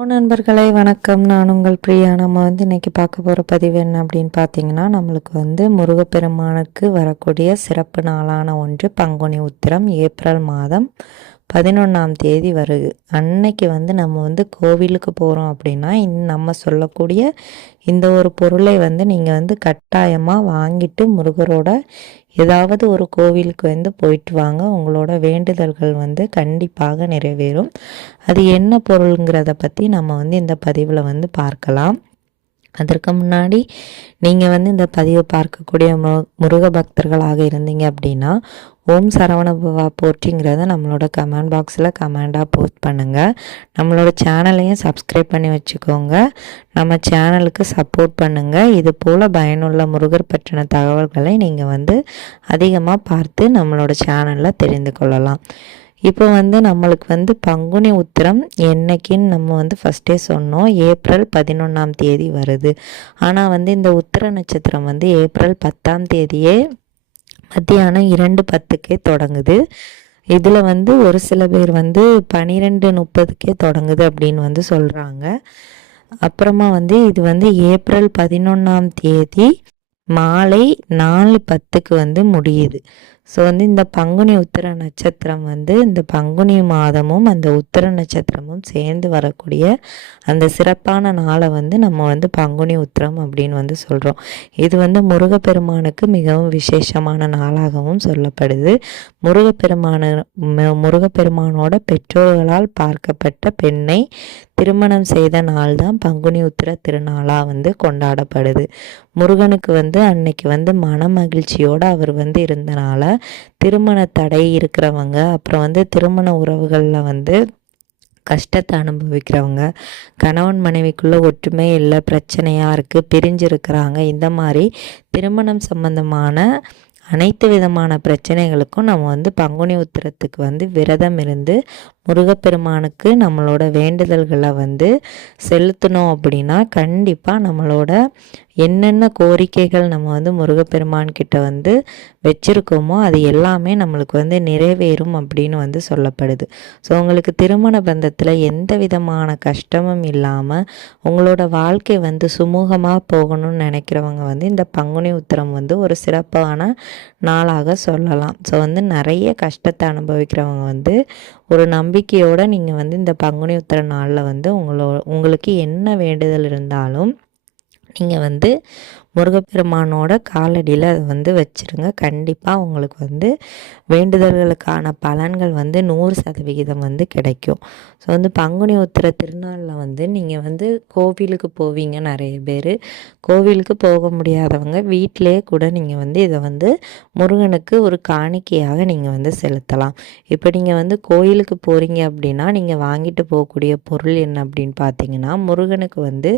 Hello நண்பர்களே வணக்கம். நான் உங்கள் பிரியா. நம்ம வந்து இன்றைக்கி பார்க்க போகிற பதிவு என்ன அப்படின்னு பார்த்தீங்கன்னா நம்மளுக்கு வந்து முருகப்பெருமானுக்கு வரக்கூடிய சிறப்பு நாளான ஒன்று பங்குனி உத்திரம் ஏப்ரல் மாதம் பதினொன்றாம் தேதி வருது. அன்னைக்கு வந்து நம்ம வந்து கோவிலுக்கு போகிறோம் அப்படின்னா நம்ம சொல்லக்கூடிய இந்த ஒரு பொருளை வந்து நீங்கள் வந்து கட்டாயமாக வாங்கிட்டு முருகரோட ஏதாவது ஒரு கோவிலுக்கு வந்து போயிட்டு வாங்க. உங்களோட வேண்டுதல்கள் வந்து கண்டிப்பாக நிறைவேறும். அது என்ன பொருளுங்கிறத பற்றி நம்ம வந்து இந்த பதிவில் வந்து பார்க்கலாம். அதற்கு முன்னாடி நீங்கள் வந்து இந்த பதிவை பார்க்கக்கூடிய மு முருக பக்தர்களாக இருந்தீங்க அப்படின்னா ஓம் சரவணபவா போற்றிங்கிறத நம்மளோட கமெண்ட் பாக்ஸில் கமெண்டாக போஸ்ட் பண்ணுங்கள் நம்மளோட சேனலையும் சப்ஸ்கிரைப் பண்ணி வச்சுக்கோங்க. நம்ம சேனலுக்கு சப்போர்ட் பண்ணுங்கள் இது போல் பயனுள்ள முருகர் பற்றின தகவல்களை நீங்கள் வந்து அதிகமாக பார்த்து நம்மளோட சேனலில் தெரிந்து கொள்ளலாம். இப்போ வந்து நம்மளுக்கு வந்து பங்குனி உத்திரம் என்னைக்குன்னு நம்ம வந்து ஃபஸ்ட்டே சொன்னோம். ஏப்ரல் பதினொன்றாம் தேதி வருது. ஆனால் வந்து இந்த உத்திர நட்சத்திரம் வந்து ஏப்ரல் பத்தாம் தேதியே மத்தியானம் இரண்டு பத்துக்கே தொடங்குது. இதில் வந்து ஒரு சில பேர் வந்து பனிரெண்டு முப்பதுக்கே தொடங்குது அப்படின்னு வந்து சொல்கிறாங்க அப்புறமா வந்து இது வந்து ஏப்ரல் பதினொன்றாம் தேதி மாலை நாலு பத்துக்கு வந்து முடியுது. ஸோ வந்து இந்த பங்குனி உத்திர நட்சத்திரம் வந்து இந்த பங்குனி மாதமும் அந்த உத்திர நட்சத்திரமும் சேர்ந்து வரக்கூடிய அந்த சிறப்பான நாளை வந்து நம்ம வந்து பங்குனி உத்திரம் அப்படின்னு வந்து சொல்கிறோம் இது வந்து முருகப்பெருமானுக்கு மிகவும் விசேஷமான நாளாகவும் சொல்லப்படுது. முருகப்பெருமான முருகப்பெருமானோட பெற்றோர்களால் பார்க்கப்பட்ட பெண்ணை திருமணம் செய்த நாள் தான் பங்குனி உத்திர திருநாளாக வந்து கொண்டாடப்படுது. முருகனுக்கு வந்து அன்னைக்கு வந்து மன மகிழ்ச்சியோடு அவர் வந்து இருந்தனால திருமண தடை இருக்கிறவங்க அப்புறம் வந்து திருமண உறவுகளில் வந்து கஷ்டத்தை அனுபவிக்கிறவங்க கணவன் மனைவிக்குள்ளே ஒற்றுமை இல்லை பிரச்சனையாக இருக்குது பிரிஞ்சிருக்கிறாங்க இந்த மாதிரி திருமணம் சம்பந்தமான அனைத்து விதமான பிரச்சனைகளுக்கும் நம்ம வந்து பங்குனி உத்திரத்துக்கு வந்து விரதம் இருந்து முருகப்பெருமானுக்கு நம்மளோட வேண்டுதல்களை வந்து செலுத்தணும் அப்படின்னா கண்டிப்பாக நம்மளோட என்னென்ன கோரிக்கைகள் நம்ம வந்து முருகப்பெருமான் கிட்ட வந்து வச்சுருக்கோமோ அது எல்லாமே நம்மளுக்கு வந்து நிறைவேறும் அப்படின்னு வந்து சொல்லப்படுது. ஸோ உங்களுக்கு திருமண பந்தத்தில் எந்த விதமான கஷ்டமும் இல்லாமல் உங்களோட வாழ்க்கை வந்து சுமூகமாக போகணும்னு நினைக்கிறவங்க வந்து இந்த பங்குனி உத்திரம் வந்து ஒரு சிறப்பான நாளாக சொல்லலாம். ஸோ வந்து நிறைய கஷ்டத்தை அனுபவிக்கிறவங்க வந்து ஒரு நம்பிக்கையோடு நீங்கள் வந்து இந்த பங்குனி உத்திர நாளில் வந்து உங்களோ உங்களுக்கு என்ன வேண்டுதல் இருந்தாலும் நீங்கள் வந்து முருகப்பெருமானோட காலடியில் அதை வந்து வச்சுருங்க. கண்டிப்பாக உங்களுக்கு வந்து வேண்டுதல்களுக்கான பலன்கள் வந்து நூறு சதவிகிதம் வந்து கிடைக்கும். ஸோ வந்து பங்குனி உத்திர திருநாளில் வந்து நீங்கள் வந்து கோவிலுக்கு போவீங்க நிறைய பேர். கோவிலுக்கு போக முடியாதவங்க வீட்டிலே கூட நீங்கள் வந்து இதை வந்து முருகனுக்கு ஒரு காணிக்கையாக நீங்கள் வந்து செலுத்தலாம். இப்போ நீங்கள் வந்து கோயிலுக்கு போகிறீங்க அப்படின்னா நீங்கள் வாங்கிட்டு போகக்கூடிய பொருள் என்ன அப்படின்னு பார்த்தீங்கன்னா முருகனுக்கு வந்து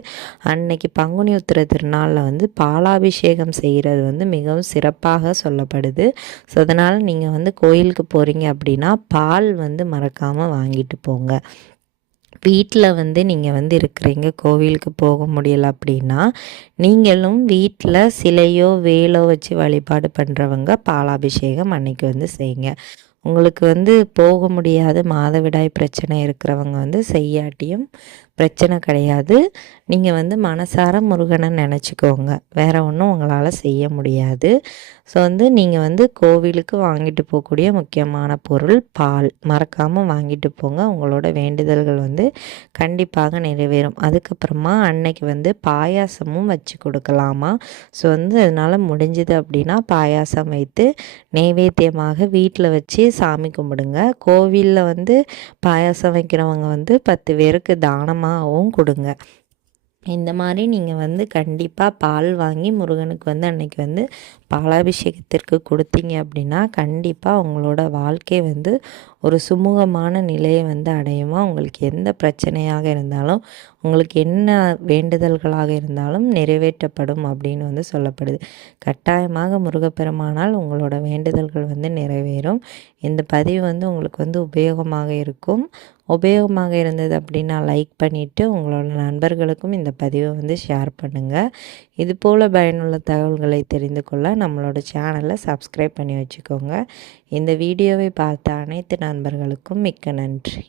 அன்னைக்கு பங்குனி உத்திர திருநாளில் வந்து பாலாபிஷேகம் செய்கிறது வந்து மிகவும் சிறப்பாக சொல்லப்படுது. ஸோ அதனால் நீங்கள் வந்து கோயிலுக்கு போகிறீங்க அப்படின்னா பால் வந்து மறக்காமல் வாங்கிட்டு போங்க. வீட்டில் வந்து நீங்கள் வந்து இருக்கிறீங்க கோவிலுக்கு போக முடியல அப்படின்னா நீங்களும் வீட்டில் சிலையோ வேலோ வச்சு வழிபாடு பண்ணுறவங்க பாலாபிஷேகம் அன்னைக்கு வந்து செய்யுங்க. உங்களுக்கு வந்து போக முடியாத மாதவிடாய் பிரச்சனை இருக்கிறவங்க வந்து செய்யாட்டியும் பிரச்சனை கிடையாது. நீங்கள் வந்து மனசார முருகனை நினச்சிக்கோங்க. வேறு ஒன்றும் உங்களால் செய்ய முடியாது. ஸோ வந்து நீங்கள் வந்து கோவிலுக்கு வாங்கிட்டு போகக்கூடிய முக்கியமான பொருள் பால். மறக்காமல் வாங்கிட்டு போங்க. உங்களோட வேண்டுதல்கள் வந்து கண்டிப்பாக நிறைவேறும். அதுக்கப்புறமா அன்னைக்கு வந்து பாயாசமும் வச்சு கொடுக்கலாமா? ஸோ வந்து அதனால் முடிஞ்சுது அப்படின்னா பாயாசம் வைத்து நைவேத்தியமாக வீட்டில் வச்சு சாமி கும்பிடுங்க. கோவிலில் வந்து பாயாசம் வைக்கிறவங்க வந்து பத்து பேருக்கு தானம் தானமாகவும் கொடுங்க. இந்த மாதிரி நீங்கள் வந்து கண்டிப்பாக பால் வாங்கி முருகனுக்கு வந்து அன்னைக்கு வந்து பாலாபிஷேகத்திற்கு கொடுத்தீங்க அப்படின்னா கண்டிப்பாக உங்களோட வாழ்க்கை வந்து ஒரு சுமூகமான நிலையை வந்து அடையுமா? உங்களுக்கு எந்த பிரச்சனையாக இருந்தாலும் உங்களுக்கு என்ன வேண்டுதல்களாக இருந்தாலும் நிறைவேற்றப்படும் அப்படின்னு வந்து சொல்லப்படுது. கட்டாயமாக முருகப்பெருமானால் உங்களோட வேண்டுதல்கள் வந்து நிறைவேறும். இந்த பதிவு வந்து உங்களுக்கு வந்து உபயோகமாக இருக்கும். உபயோகமாக இருந்தது அப்படின்னா லைக் பண்ணிவிட்டு உங்களோட நண்பர்களுக்கும் இந்த பதிவை வந்து ஷேர் பண்ணுங்கள் இது போல் பயனுள்ள தகவல்களை தெரிந்து கொள்ள நம்மளோட சேனலை சப்ஸ்கிரைப் பண்ணி வச்சுக்கோங்க. இந்த வீடியோவை பார்த்த அனைத்து நண்பர்களுக்கும் மிக்க நன்றி.